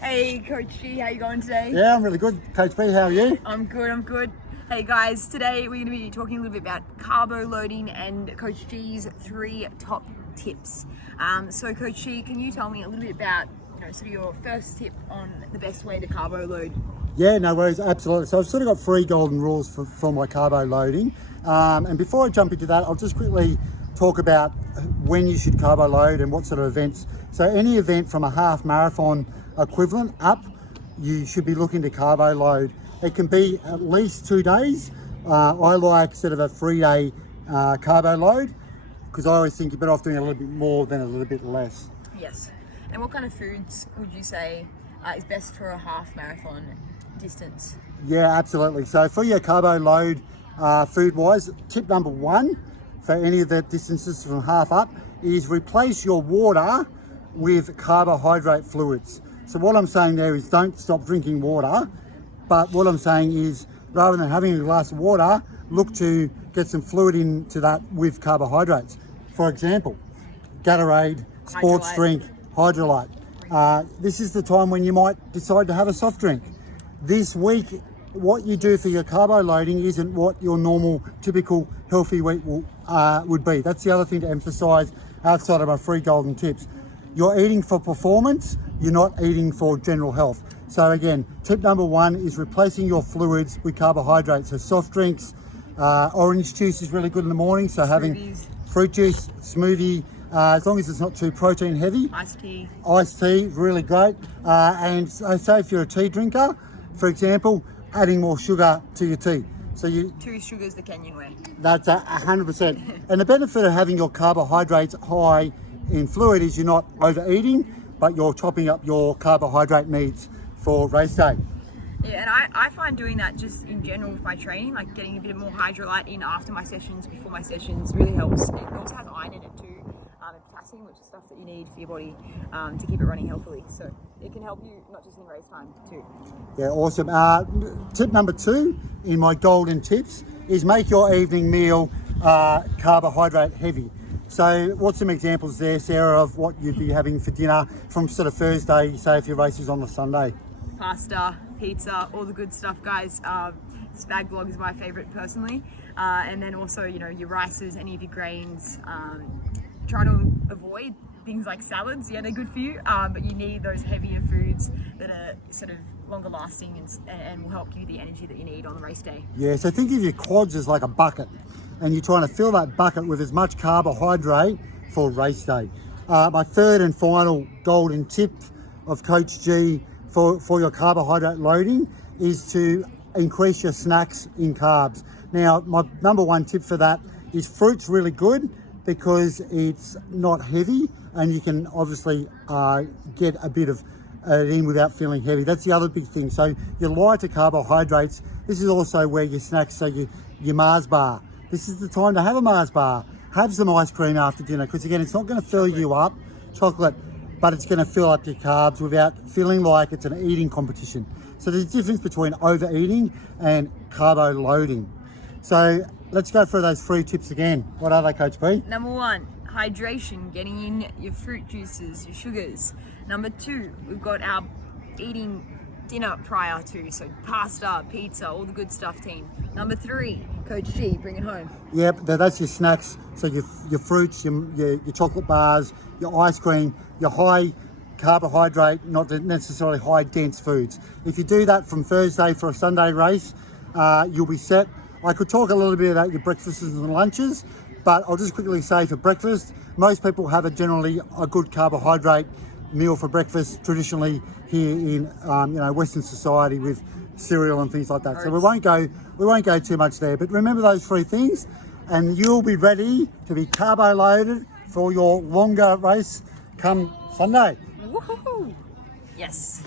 Hey Coach G, how you going today? Yeah, I'm really good. Coach B, how are you? I'm good. Hey guys, today we're going to be talking a little bit about carbo loading and Coach G's 3 top tips. So Coach G, can you tell me a little bit about sort of your first tip on the best way to carbo load? Yeah, no worries, absolutely. So I've sort of got 3 golden rules for my carbo loading. And before I jump into that, I'll just quickly talk about when you should carbo load and what sort of events. So any event from a half marathon equivalent up, you should be looking to carbo load. It can be at least 2 days. I like sort of a 3-day carbo load because I always think you're better off doing a little bit more than a little bit less. Yes. And what kind of foods would you say is best for a half marathon distance? Yeah, absolutely. So for your carbo load, food-wise, tip number 1 for any of the distances from half up is replace your water with carbohydrate fluids. So what I'm saying there is don't stop drinking water, but what I'm saying is rather than having a glass of water, look to get some fluid into that with carbohydrates. For example, Gatorade, sports drink, Hydrolyte. This is the time when you might decide to have a soft drink. This week, what you do for your carbo loading isn't what your normal, typical healthy week would be. That's the other thing to emphasize outside of my 3 golden tips. You're eating for performance, you're not eating for general health. So again, tip number 1 is replacing your fluids with carbohydrates. So soft drinks, orange juice is really good in the morning. So having fruit juice, smoothie, as long as it's not too protein heavy. Iced tea. Iced tea, really great. And say if you're a tea drinker, for example, adding more sugar to your tea. So 2 sugars the Kenyan way. That's 100%. And the benefit of having your carbohydrates high in fluid is you're not overeating, but you're topping up your carbohydrate needs for race day. Yeah, and I find doing that just in general with my training, like getting a bit more hydrolyte in after my sessions, before my sessions, really helps. It also has iron in it too, and potassium, which is stuff that you need for your body to keep it running healthily. So it can help you not just in race time too. Yeah, awesome. Tip number 2 in my golden tips is make your evening meal carbohydrate heavy. So what's some examples there, Sarah, of what you'd be having for dinner from sort of Thursday, say if your race is on the Sunday? Pasta, pizza, all the good stuff, guys. Spag vlog is my favorite personally. And then also, your rices, any of your grains. Try to avoid things like salads. Yeah, they're good for you, but you need those heavier foods that are sort of longer lasting and will help give you the energy that you need on the race day. Yeah, so think of your quads as like a bucket, and you're trying to fill that bucket with as much carbohydrate for race day. My 3rd and final golden tip of Coach G for your carbohydrate loading is to increase your snacks in carbs. Now, my number 1 tip for that is fruit's really good because it's not heavy and you can obviously get a bit of it in without feeling heavy. That's the other big thing. So you're lighter carbohydrates. This is also where your snacks, so your Mars bar. This is the time to have a Mars bar. Have some ice cream after dinner because again, it's not going to fill you up, chocolate, but it's going to fill up your carbs without feeling like it's an eating competition. So there's a difference between overeating and carbo loading. So let's go through those 3 tips again. What are they, Coach B? Number 1, hydration, getting in your fruit juices, your sugars. Number 2, we've got our eating dinner prior to, so pasta, pizza, all the good stuff, team. Number 3, Coach G, bring it home. Yep, that's your snacks. So your fruits, your chocolate bars, your ice cream, your high carbohydrate, not necessarily high dense foods. If you do that from Thursday for a Sunday race, you'll be set. I could talk a little bit about your breakfasts and lunches, but I'll just quickly say for breakfast, most people have generally a good carbohydrate meal for breakfast traditionally here in Western society with cereal and things like that. So we won't go too much there, but remember those 3 things and you'll be ready to be carbo loaded for your longer race come Sunday. Woohoo! Yes.